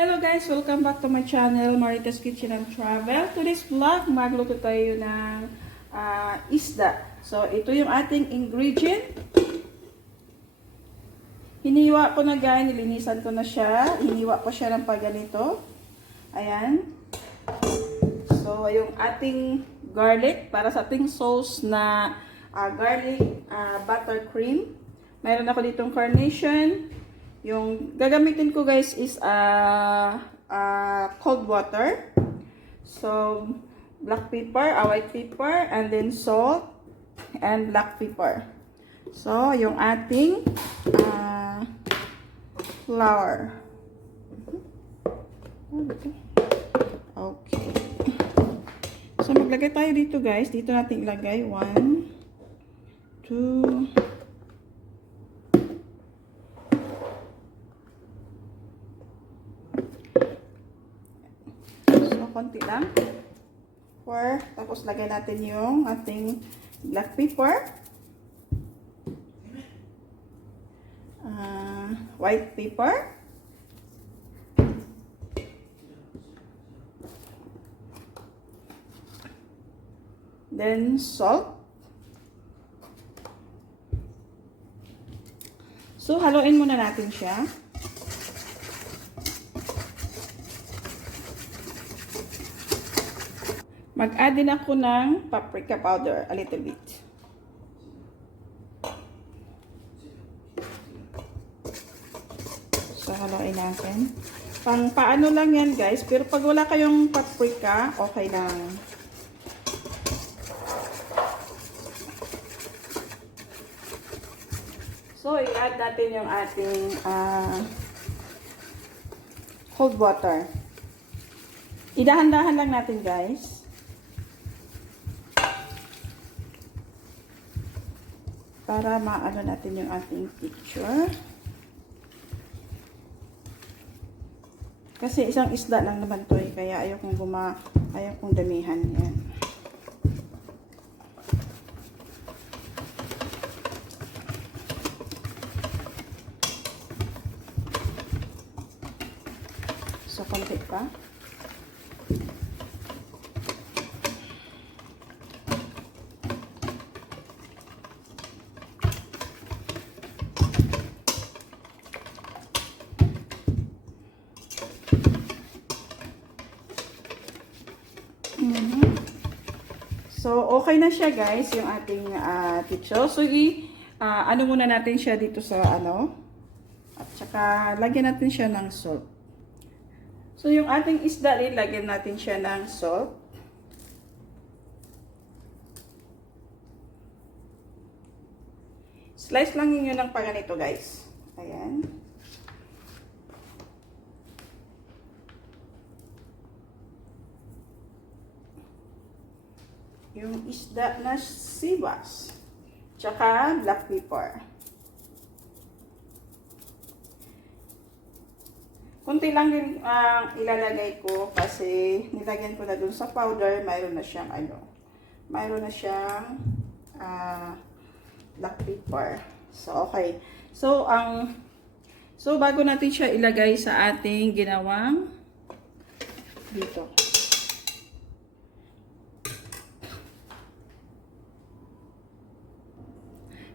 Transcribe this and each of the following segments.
Hello guys! Welcome back to my channel, Marita's Kitchen and Travel. Today's vlog, magluto tayo ng isda. So, ito yung ating ingredient. Hiniwa ko na guys, nilinisan ko na siya. Hiniwa ko siya ng pagganito. Ayan. So, yung ating garlic, para sa ating sauce na garlic buttercream. Mayroon ako ditong carnation. Yung gagamitin ko guys is cold water. So, black pepper, white pepper, and then salt, and black pepper. So, yung ating flour. Okay. So, maglagay tayo dito guys. Dito natin ilagay. 1, 2, konti lang. 4. Tapos lagay natin yung ating black pepper. White pepper. Then salt. So haluin muna natin siya. Mag-add din ako ng paprika powder, a little bit. So, haluin natin. Paano lang yan, guys. Pero pag wala kayong paprika, okay lang. So, i-add natin yung ating cold water. Idahan-dahan lang natin, guys. Para maano natin yung ating picture. Kasi isang isda lang naman to eh, kaya ayaw kong damihan yan. So, konti pa. So, okay na siya guys, yung ating picture. So, ano muna natin siya dito sa at saka lagyan natin siya ng salt. So, yung ating isda rin, lagyan natin siya ng salt. Slice lang yun ng paganito guys. Ayan. Yung isda na sibas, tsaka black pepper. Kunti lang din ilalagay ko kasi nilagyan ko na dun sa powder, mayroon na siyang black pepper. So, okay. So, bago natin siya ilagay sa ating ginawang dito.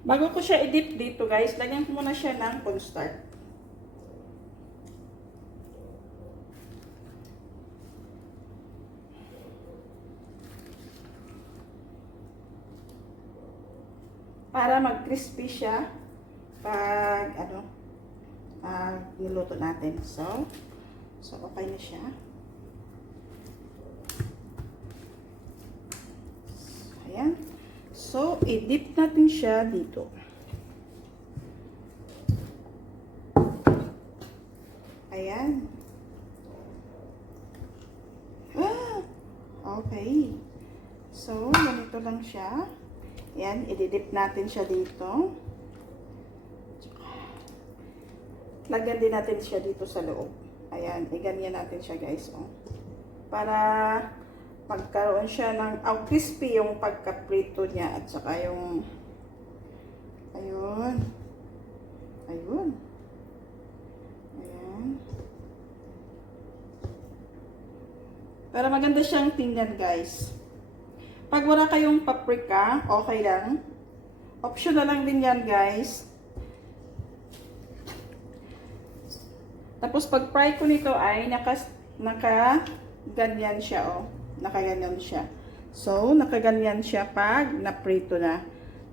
Bago ko siya i-dip dito guys, lagyan ko muna siya ng cornstarch. Para mag-crispy siya pag niluto natin. So okay na siya. Ayan. So, i-dip natin siya dito. Ayan. Okay. So, ganito lang siya. Ayan, i-dip natin siya dito. Lagyan din natin siya dito sa loob. Ayan, iganyan natin siya guys. Para magkaroon siya ng crispy yung pagka-prito niya at saka yung ayun. Ayan. Pero maganda siyang tingnan, guys. Pag wala kayong paprika, okay lang. Optional lang din yan, guys. Tapos pag fry ko nito ay naka-ganyan siya, oh. Naka-ganyan siya. So, naka-ganyan siya pag na-prito na.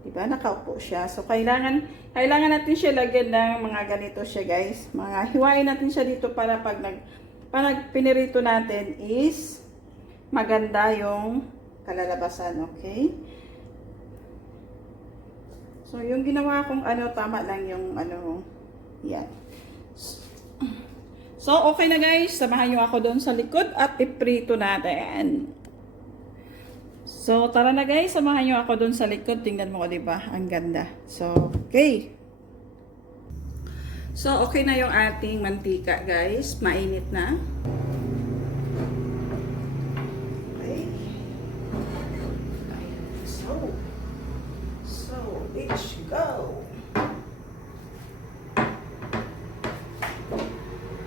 Diba? Nakaupo siya. So, kailangan natin siya lagyan ng mga ganito siya, guys. Hiwain natin siya dito para pag pinirito natin is maganda yung kalalabasan, okay? So, yung ginawa kong tama lang yung yan. So, okay na guys. Samahan nyo ako doon sa likod at iprito natin. So, tara na guys. Samahan nyo ako doon sa likod. Tingnan mo ko, diba? Ang ganda. So, okay. So, okay na yung ating mantika guys. Mainit na. Okay. So, let's go.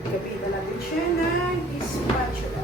Gamitan natin siya ng spatula.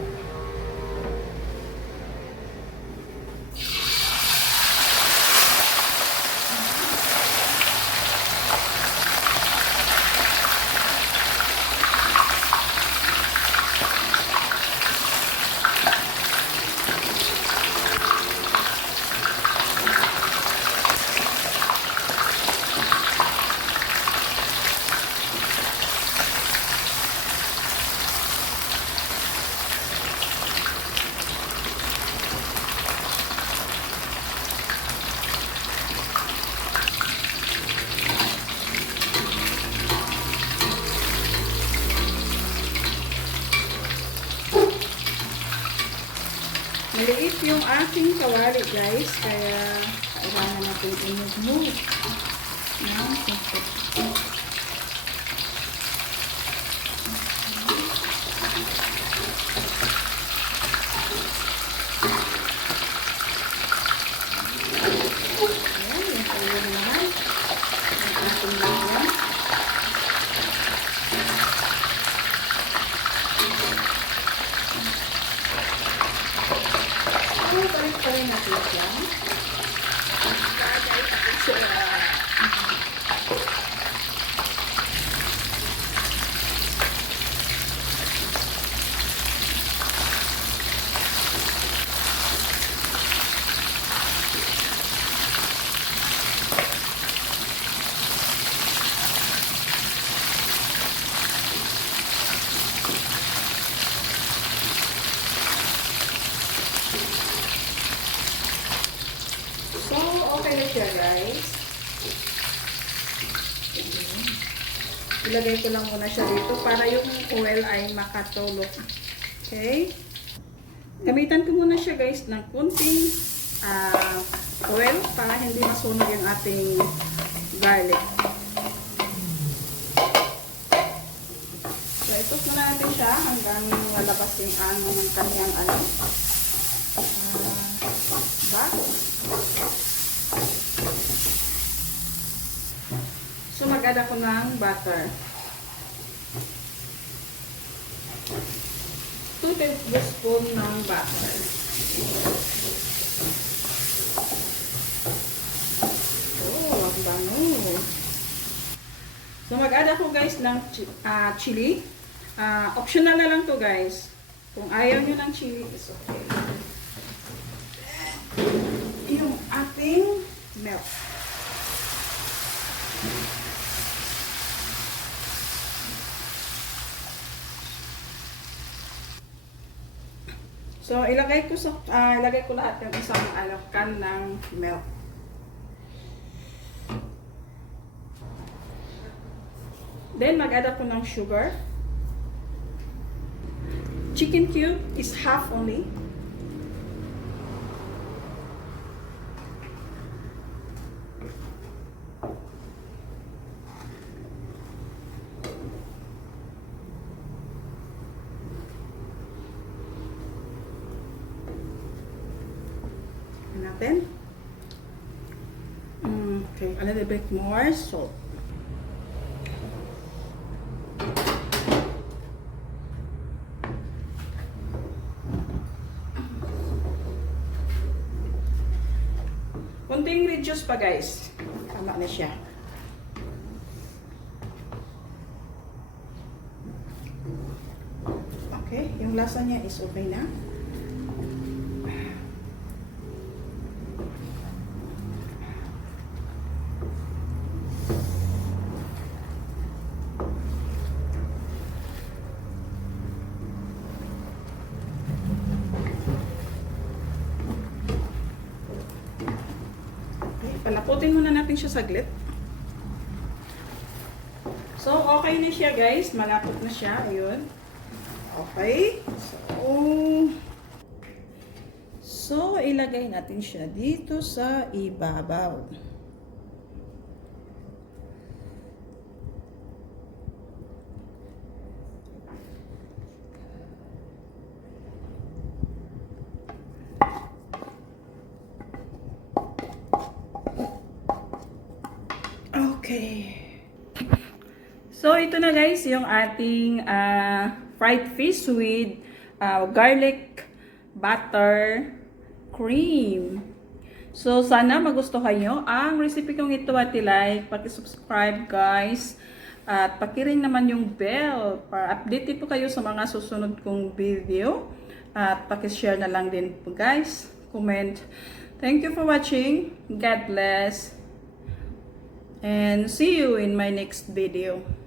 Maliit yung aking kawali guys, kaya kailangan natin i-move ng konti. Ayan, yung kaya naman ang ating lagyan. Balik pa rin natin siya. Bagay natin siya. So, okay na siya guys. Ilagay ko lang muna siya dito para yung oil ay makatulog. Okay? Gamitan ko muna siya guys ng kunting oil para hindi masunog yung ating garlic. So, ito muna natin siya hanggang malabas yung ng kanyang bago. So, mag-add ako ng butter. 2 tablespoon ng butter. Oh, ang bango. So, mag-add ako guys ng chili. Optional na lang to guys. Kung ayaw nyo ng chili, is okay. Yung ating milk. So, ilagay ko lahat ng isang can ng milk. Then, mag-add ako ng sugar. Chicken cube is half only. Natin. Okay, a little bit more salt. Kunting reduce pa guys. Tama na siya. Okay, yung lasa niya is okay na. Okay, palaputin muna natin siya saglit. So, okay na siya guys. Malapot na siya. Ayun. Okay. So, ilagay natin siya dito sa ibabaw. Okay. So, ito na guys, yung ating fried fish with garlic butter cream. So, sana magustuhan nyo ang recipe kong ito at like, paki-subscribe guys. At paki-ring naman yung bell para update po kayo sa mga susunod kong video. At paki-share na lang din po guys. Comment. Thank you for watching. God bless. And see you in my next video.